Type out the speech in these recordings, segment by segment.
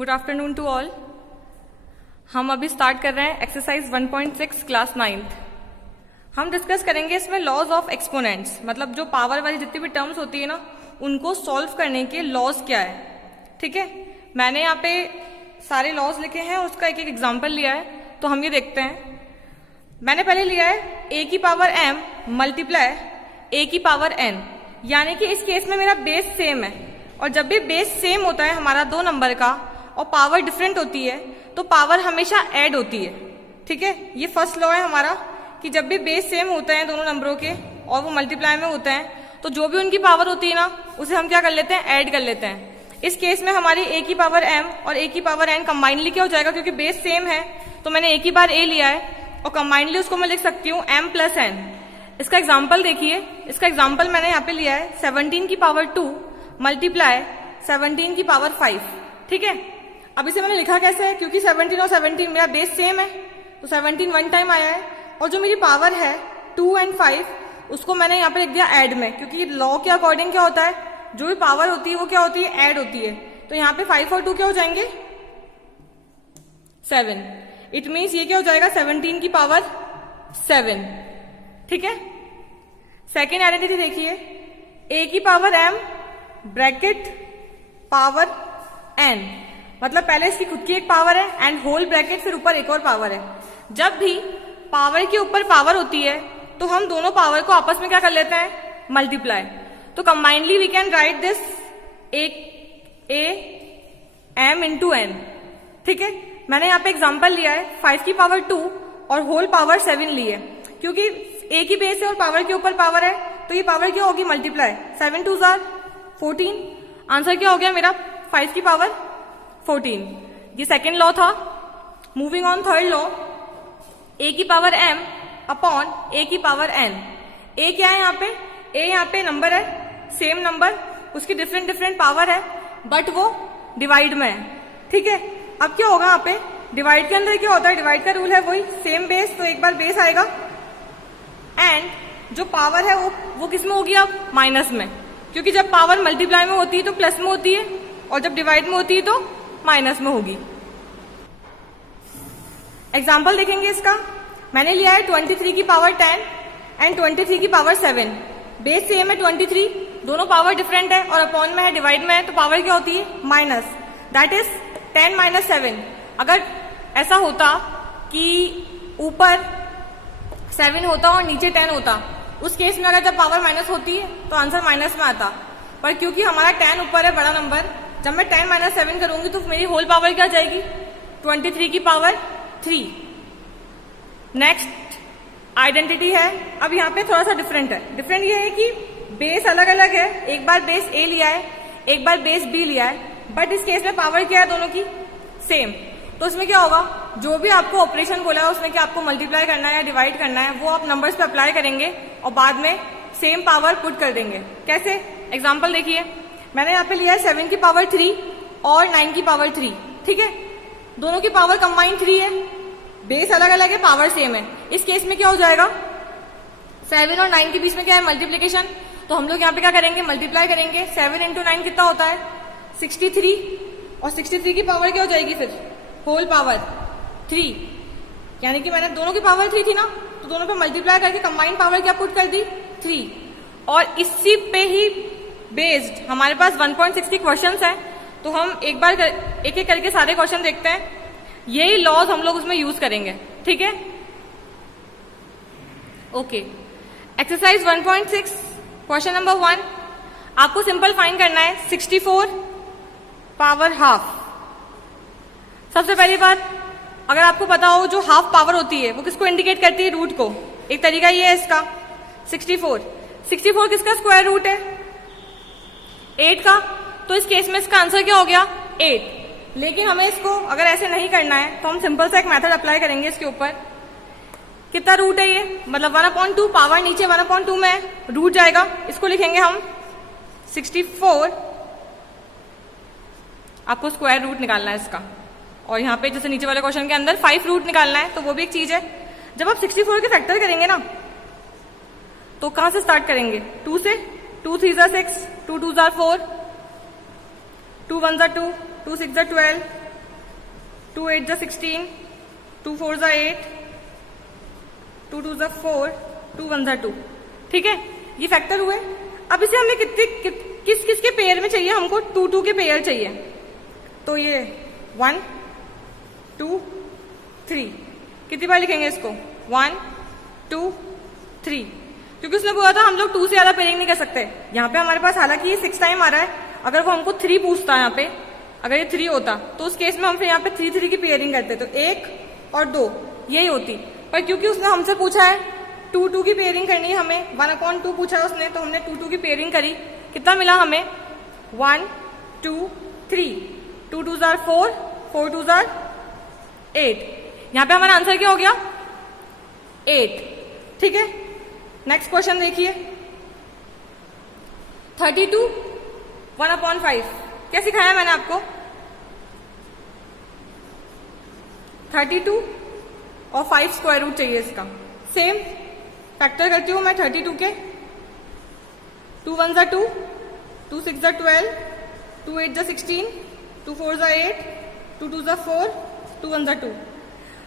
Good afternoon to all. हम अभी start कर रहे हैं एक्सरसाइज 1.6 क्लास 9th। हम डिस्कस करेंगे इसमें लॉज ऑफ एक्सपोनेंट्स, मतलब जो पावर वाली जितनी भी टर्म्स होती है ना, उनको सॉल्व करने के लॉज क्या है। ठीक है, मैंने यहाँ पे सारे लॉज लिखे हैं, उसका एक एक एग्जाम्पल लिया है, तो हम ये देखते हैं। मैंने पहले लिया है a की पावर m मल्टीप्लाई a की पावर n, यानी कि इस केस में मेरा बेस सेम है, और जब भी बेस सेम होता है हमारा दो नंबर का और पावर डिफरेंट होती है तो पावर हमेशा ऐड होती है। ठीक है, ये फर्स्ट लॉ है हमारा कि जब भी बेस सेम होते हैं दोनों नंबरों के और वो मल्टीप्लाई में होते हैं तो जो भी उनकी पावर होती है ना, उसे हम क्या कर लेते हैं, ऐड कर लेते हैं। इस केस में हमारी a की पावर m और a की पावर n कंबाइनली क्या हो जाएगा, क्योंकि बेस सेम है तो मैंने a की बार a लिया है और कंबाइनली उसको मैं लिख सकती हूँ m प्लस n। इसका एग्जाम्पल देखिए, इसका एग्जाम्पल मैंने यहाँ पे लिया है 17 की पावर 2 मल्टीप्लाई 17 की पावर 5। ठीक है, अब इसे मैंने लिखा कैसे है, क्योंकि 17 और 17 मेरा बेस सेम है तो 17 वन टाइम आया है, और जो मेरी पावर है 2 और 5 उसको मैंने यहाँ पे लिख दिया ऐड में, क्योंकि लॉ के अकॉर्डिंग क्या होता है, जो भी पावर होती है वो क्या होती है, ऐड होती है। तो यहाँ पे 5 और 2 क्या हो जाएंगे, 7। इट मीन्स ये क्या हो जाएगा, 17 की पावर 7। ठीक है, सेकेंड आइडेंटिटी देखिए, a की power m bracket power n, मतलब पहले इसकी खुद की एक पावर है एंड होल ब्रैकेट, फिर ऊपर एक और पावर है। जब भी पावर के ऊपर पावर होती है तो हम दोनों पावर को आपस में क्या कर लेते हैं, मल्टीप्लाई। तो combinedly we can write this a m into n। ठीक है, मैंने यहाँ पे एग्जांपल लिया है 5 की पावर 2 और होल पावर 7 ली है, क्योंकि a की बेस है और पावर के ऊपर पावर है तो ये पावर क्या होगी, मल्टीप्लाई। 7 2 14। आंसर क्या हो गया मेरा, 5 की पावर 14। ये सेकेंड लॉ था। Moving on third law, a की पावर m अपॉन a की पावर n। a क्या है यहाँ पे, a यहाँ पे नंबर है, सेम नंबर, उसकी डिफरेंट डिफरेंट पावर है, बट वो डिवाइड में है। ठीक है, अब क्या होगा यहाँ पे, डिवाइड के अंदर क्या होता है, डिवाइड का रूल है वही, सेम बेस, तो एक बार बेस आएगा एंड जो पावर है वो किस में होगी, अब माइनस में, क्योंकि जब पावर मल्टीप्लाई में होती है तो प्लस में होती है और जब डिवाइड में होती है तो माइनस में होगी। एग्जाम्पल देखेंगे इसका। मैंने लिया है 23 की पावर 10 एंड 23 की पावर 7। बेस सेम है 23, दोनों पावर डिफरेंट है और अपॉन में है, डिवाइड में है, तो पावर क्या होती है, माइनस। That is 10 minus 7। अगर ऐसा होता कि ऊपर 7 होता और नीचे 10 होता, उस केस में अगर जब पावर माइनस होती है तो आंसर माइनस में आता, पर क्योंकि हमारा 10 ऊपर है, बड़ा नंबर, जब मैं 10 माइनस 7 करूंगी तो मेरी होल पावर क्या जाएगी, 23 की पावर 3। नेक्स्ट आइडेंटिटी है, अब यहाँ पे थोड़ा सा डिफरेंट है। डिफरेंट ये है कि बेस अलग अलग है, एक बार बेस a लिया है, एक बार बेस b लिया है, बट इस केस में पावर क्या है दोनों की, सेम। तो इसमें क्या होगा, जो भी आपको ऑपरेशन बोला है उसमें क्या आपको मल्टीप्लाई करना है या डिवाइड करना है, वो आप नंबर्स पे अप्लाई करेंगे और बाद में सेम पावर पुट कर देंगे। कैसे, एग्जांपल देखिए। मैंने यहाँ पे लिया है 7 की पावर 3 और 9 की पावर 3। ठीक है, दोनों की पावर कंबाइन 3 है, बेस अलग अलग है, पावर सेम है। इस केस में क्या हो जाएगा, 7 और 9 के बीच में क्या है, मल्टीप्लीकेशन, तो हम लोग यहाँ पे क्या करेंगे, मल्टीप्लाई करेंगे। 7 इंटू 9 कितना होता है, 63, और 63 की पावर क्या हो जाएगी फिर, होल पावर 3, यानी कि मैंने दोनों की पावर 3 थी ना, तो दोनों पे मल्टीप्लाई करके कंबाइंड पावर क्या पुट कर दी, 3। और इसी पे ही बेस्ड हमारे पास 1.6 के क्वेश्चंस हैं, तो हम एक बार एक एक करके सारे क्वेश्चन देखते हैं, यही लॉज हम लोग उसमें यूज करेंगे। ठीक है, ओके। एक्सरसाइज 1.6 क्वेश्चन नंबर 1, आपको सिंपल फाइंड करना है 64 पावर हाफ। सबसे पहली बात, अगर आपको पता हो जो हाफ पावर होती है वो किसको इंडिकेट करती है, रूट को। एक तरीका ये है इसका, 64 किसका स्क्वायर रूट है, 8 का, तो इस केस में इसका आंसर क्या हो गया, 8। लेकिन हमें इसको अगर ऐसे नहीं करना है तो हम सिंपल सा एक मेथड अप्लाई करेंगे इसके ऊपर। कितना रूट है ये, मतलब 1/2, पावर नीचे 1/2 में रूट जाएगा, इसको लिखेंगे हम 64। आपको स्क्वायर रूट निकालना है इसका, और यहाँ पे जैसे नीचे वाले क्वेश्चन के अंदर 5 रूट निकालना है, तो वो भी एक चीज है। जब आप 64 के फैक्टर करेंगे ना, तो कहां से स्टार्ट करेंगे, 2 से। 2 3 6, 2 2 4, 2 1 2, 2 6 12, 2 8 जा 16, 2 4 जा 8, 2 2 जा 4, 2 1 जा 2। ठीक है, ये फैक्टर हुए। अब इसे हमें किस किस के पेयर में चाहिए, हमको 2 2 के पेयर चाहिए। तो ये 1 2 3, कितनी बार लिखेंगे इसको? 1 2 3, क्योंकि उसने बोला था हम लोग 2 से ज्यादा पेयरिंग नहीं कर सकते। यहाँ पे हमारे पास हालांकि ये 6 टाइम आ रहा है, अगर वो हमको 3 पूछता है यहाँ पे, अगर ये 3 होता तो उस केस में हम फिर यहाँ पे 3 3 की पेयरिंग करते, तो 1 और 2 यही होती। पर क्योंकि उसने हमसे पूछा है 2 2 की पेयरिंग करनी है हमें, 1/2 पूछा है उसने, तो हमने 2 2 की पेयरिंग करी। कितना मिला हमें? 1 2 3, 2 2 जार 4, 4 2 जार 8। यहाँ पे हमारा आंसर क्या हो गया? 8। ठीक है, नेक्स्ट क्वेश्चन देखिए। 32 1/5 क्या सिखाया मैंने आपको? 32 और 5 स्क्वायर रूट चाहिए इसका। सेम फैक्टर करती हूं मैं 32 के। 2 1 जा 2, 2 6 जा 12, 2 8 जा 16, 2 4 जा 8, 2 2 जा 4, 2 1 जा 2।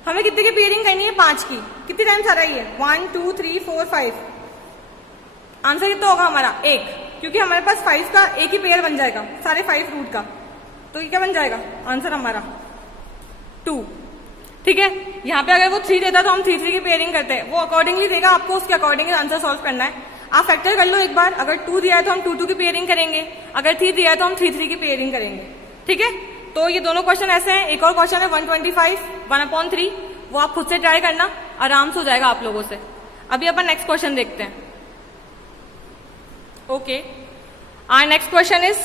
हमें कितने की पेयरिंग करनी है? 5 की। कितनी टाइम्स आ रही है? 1 2 3 4 5। आंसर कितना होगा हमारा? 1, क्योंकि हमारे पास 5 का एक ही पेयर बन जाएगा सारे 5 रूट का। तो ये क्या बन जाएगा आंसर हमारा? 2। ठीक है, यहाँ पे अगर वो 3 देता तो हम 3 3 की पेयरिंग करते हैं, वो अकॉर्डिंगली देगा, आपको उसके अकॉर्डिंग आंसर सॉल्व करना है। आप फैक्टर कर लो एक बार। अगर 2 दिया है तो हम 2 2 की पेयरिंग करेंगे, अगर 3 दिया है तो हम 3 3 की पेयरिंग करेंगे। ठीक है, तो ये दोनों क्वेश्चन ऐसे हैं। एक और क्वेश्चन है 125 1/3, वो आप खुद से ट्राई करना, आराम से हो जाएगा आप लोगों से। अभी अपन नेक्स्ट क्वेश्चन देखते हैं। Okay, our next question is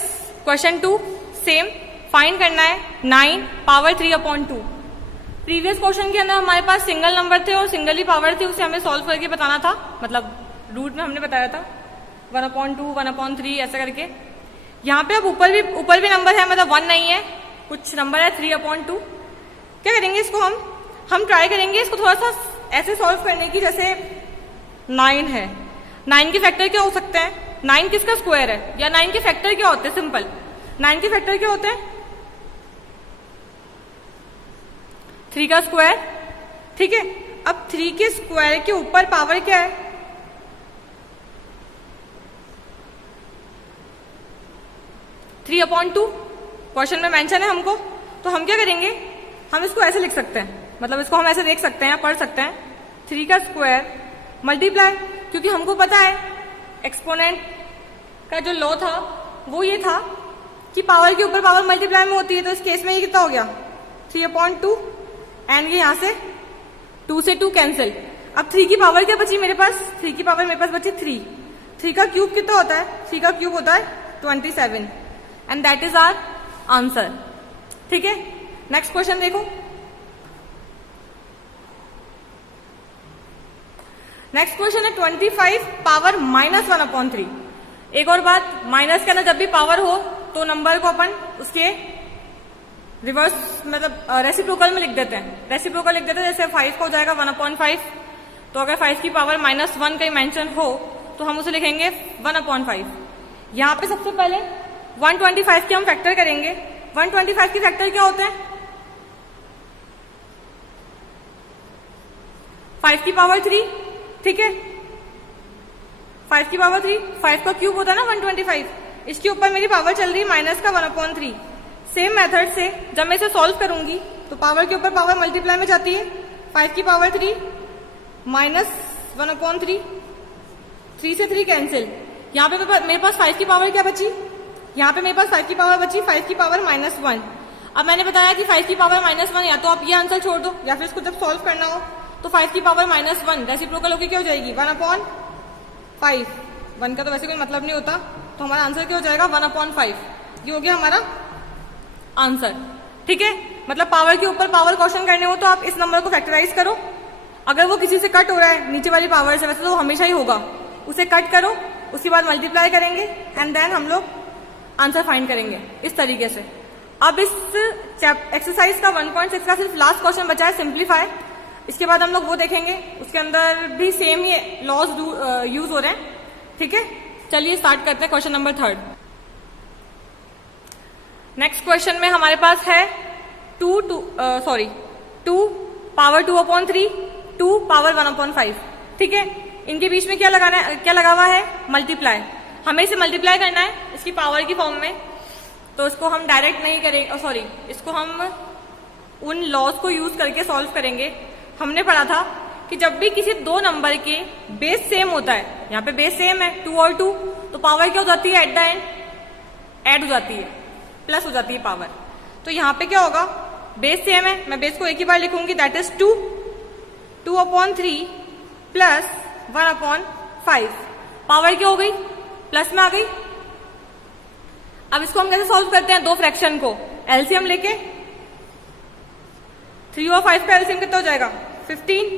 question 2। Same find करना है 9 पावर 3/2। प्रीवियस क्वेश्चन के अंदर हमारे पास सिंगल नंबर थे और सिंगल ही पावर थी, उसे हमें सॉल्व करके बताना था, मतलब रूट में हमने बताया था 1/2 1/3 ऐसा करके। यहाँ पे अब ऊपर भी नंबर है, मतलब 1 नहीं है, कुछ नंबर है 3/2। क्या करेंगे इसको? हम ट्राई करेंगे इसको थोड़ा सा ऐसे सॉल्व करने की, जैसे 9 है, 9 के फैक्टर क्या हो सकते हैं? 9 किसका स्क्वायर है, या 9 के फैक्टर क्या होते हैं? सिंपल 9 के फैक्टर क्या होते हैं? 3 का स्क्वायर। ठीक है, अब 3 के स्क्वायर के ऊपर पावर क्या है? 3/2 क्वेश्चन में मेंशन है हमको। तो हम क्या करेंगे? हम इसको ऐसे लिख सकते हैं, मतलब इसको हम ऐसे देख सकते हैं, पढ़ सकते हैं 3 का स्क्वायर मल्टीप्लाई, क्योंकि हमको पता है एक्सपोनेंट का जो लॉ था वो ये था कि पावर के ऊपर पावर मल्टीप्लाई में होती है। तो इस केस में ये कितना हो गया? 3/2, एंड ये यहां से 2 से 2 कैंसिल। अब 3 की पावर क्या बची मेरे पास? 3 की पावर मेरे पास बची 3। 3 का क्यूब कितना होता है? 3 का क्यूब होता है 27, and that is our answer. ठीक है, नेक्स्ट क्वेश्चन देखो। नेक्स्ट क्वेश्चन है 25 पावर -1/3। एक और बात, माइनस के अंदर जब भी पावर हो तो नंबर को अपन उसके रिवर्स, मतलब रेसिप्रोकल में लिख देते हैं। रेसिप्रोकल लिख देते हैं, जैसे 5 का हो जाएगा 1/5। तो अगर 5 की पावर -1 कहीं मेंशन हो तो हम उसे लिखेंगे 1/5। यहाँ पे सबसे पहले 125 के हम फैक्टर करेंगे। 125 की फैक्टर क्या होते हैं? 5 की पावर 3। ठीक है, 5 की पावर 3, 5 का क्यूब होता है ना 125। इसके ऊपर मेरी पावर चल रही है माइनस का 1/3। सेम मेथड से जब मैं इसे सॉल्व करूंगी तो पावर के ऊपर पावर मल्टीप्लाई में जाती है। 5 की पावर 3 माइनस 1/3, 3 से 3 कैंसिल। यहाँ पे मेरे पास 5 की पावर क्या बची? यहाँ पे मेरे पास 5 की पावर बची 5 की पावर -1। अब मैंने बताया कि 5 की पावर -1, या तो आप ये आंसर छोड़ दो, या फिर इसको जब सॉल्व करना हो तो 5 की पावर -1 रेसिप्रोकल होकर क्या हो जाएगी? 1/5। 1 का तो वैसे कोई मतलब नहीं होता, तो हमारा आंसर क्या हो जाएगा? 1/5। ये हो गया हमारा आंसर। ठीक है, मतलब पावर के ऊपर पावर क्वेश्चन करने हो तो आप इस नंबर को फैक्टराइज करो। अगर वो किसी से कट हो रहा है नीचे वाली पावर से, वैसे तो वो हमेशा ही होगा, उसे कट करो, उसके बाद मल्टीप्लाई करेंगे, एंड देन हम लोग आंसर फाइंड करेंगे इस तरीके से। अब इस एक्सरसाइज का 1.6 का सिर्फ लास्ट क्वेश्चन बचा है, सिंप्लीफाई। इसके बाद हम लोग वो देखेंगे, उसके अंदर भी सेम ही लॉज यूज हो रहे हैं। ठीक है, चलिए स्टार्ट करते हैं क्वेश्चन नंबर 3। नेक्स्ट क्वेश्चन में हमारे पास है 2 पावर 2/3, 2 पावर 1/5। ठीक है, इनके बीच में क्या लगा हुआ है? मल्टीप्लाई। हमें इसे मल्टीप्लाई करना है इसकी पावर की फॉर्म में, तो इसको हम डायरेक्ट नहीं करेंगे, इसको हम उन लॉज को यूज करके सॉल्व करेंगे। हमने पढ़ा था कि जब भी किसी दो नंबर के बेस सेम होता है, यहाँ पे बेस सेम है 2 और 2, तो पावर क्या हो जाती है? एट द एंड ऐड हो जाती है, प्लस हो जाती है पावर। तो यहाँ पे क्या होगा? बेस सेम है, मैं बेस को एक ही बार लिखूंगी, दैट इज 2/3 प्लस 1/5। पावर क्या हो गई? प्लस में आ गई। अब इसको हम कैसे सॉल्व करते हैं? दो फ्रैक्शन को एलसीएम लेके, 3 और 5 का एलसीएम कितना हो जाएगा? 15।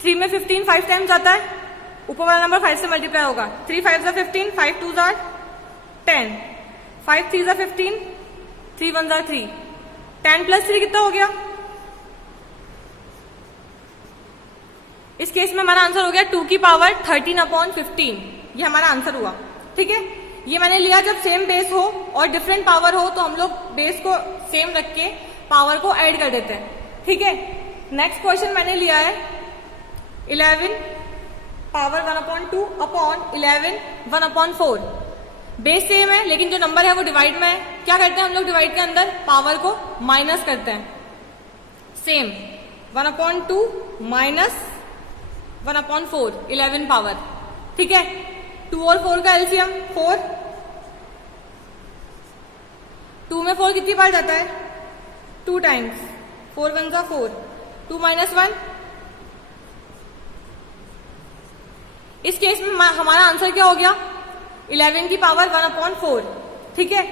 3 में 15 5 टाइम्स आता है, ऊपर वाला नंबर 5 से मल्टीप्लाई होगा। 3 5 ज़ा 15, 5 2 ज़ा 10, 5 3 ज़ा 15, 3 1 ज़ा 3, 10 प्लस 3 कितना हो गया? इस केस में हमारा आंसर हो गया 2 की पावर 13/15। ये हमारा आंसर हुआ। ठीक है, ये मैंने लिया जब सेम बेस हो और डिफरेंट पावर हो, तो हम लोग बेस को सेम रख के पावर को ऐड कर देते हैं। ठीक है, नेक्स्ट क्वेश्चन मैंने लिया है 11 पावर 1/2 अपॉन 11 1/4। बेस सेम है लेकिन जो नंबर है वो डिवाइड में है। क्या करते हैं हम लोग डिवाइड के अंदर? पावर को माइनस करते हैं। Same 1/2 minus 1/4, 11 power. ठीक है, 2 और 4 का एलसीएम 4, 2 में 4 कितनी बार जाता है? 2 टाइम्स, 4 1 ज़ा 4, 2 माइनस 1। इस केस में हमारा आंसर क्या हो गया? 11 की पावर 1/4। ठीक है,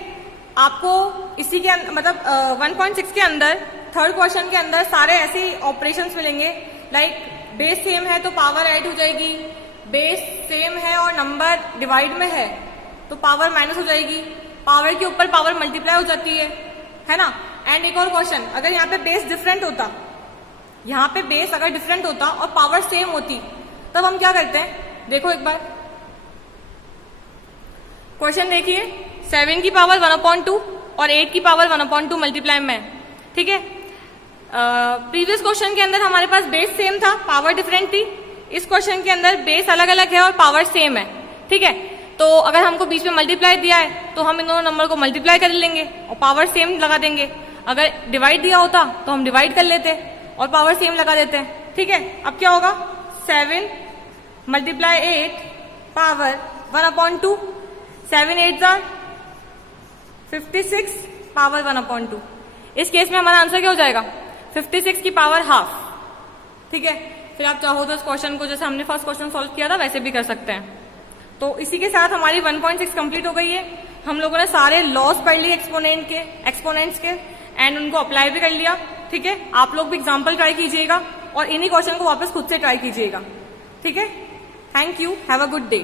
आपको इसी के मतलब 1.6 के अंदर थर्ड क्वेश्चन के अंदर सारे ऐसे ऑपरेशंस मिलेंगे, लाइक बेस सेम है तो पावर ऐड हो जाएगी, बेस सेम है और नंबर डिवाइड में है तो पावर माइनस हो जाएगी, पावर के ऊपर पावर मल्टीप्लाई हो जाती है ना। एंड एक और क्वेश्चन, अगर यहाँ पे बेस डिफरेंट होता, यहाँ पे बेस अगर डिफरेंट होता और पावर सेम होती, तब हम क्या करते हैं? देखो एक बार क्वेश्चन देखिए, 7 की पावर 1/2 और 8 की पावर 1/2 मल्टीप्लाई में। ठीक है, प्रीवियस क्वेश्चन के अंदर हमारे पास बेस सेम था, पावर डिफरेंट थी। इस क्वेश्चन के अंदर बेस अलग अलग है और पावर सेम है। ठीक है, तो अगर हमको बीच में मल्टीप्लाई दिया है तो हम इन दोनों नंबर को मल्टीप्लाई कर लेंगे और पावर सेम लगा देंगे। अगर डिवाइड दिया होता तो हम डिवाइड कर लेते और पावर सेम लगा देते हैं। ठीक है, अब क्या होगा? 7 मल्टीप्लाई 8 पावर 1/2, 7 8 ज़ा 56 पावर 1/2। इस केस में हमारा आंसर क्या हो जाएगा? 56 की पावर हाफ। ठीक है, फिर आप चाहो तो इस क्वेश्चन को जैसे हमने फर्स्ट क्वेश्चन सॉल्व किया था वैसे भी कर सकते हैं। तो इसी के साथ हमारी 1.6 कंप्लीट हो गई है। हम लोगों ने सारे लॉस पढ़ लिए एक्सपोनेंट्स के एंड उनको अप्लाई भी कर लिया। ठीक है, आप लोग भी एग्जाम्पल ट्राई कीजिएगा और इन्हीं क्वेश्चन को वापस खुद से ट्राई कीजिएगा। ठीक है, thank you, have a good day.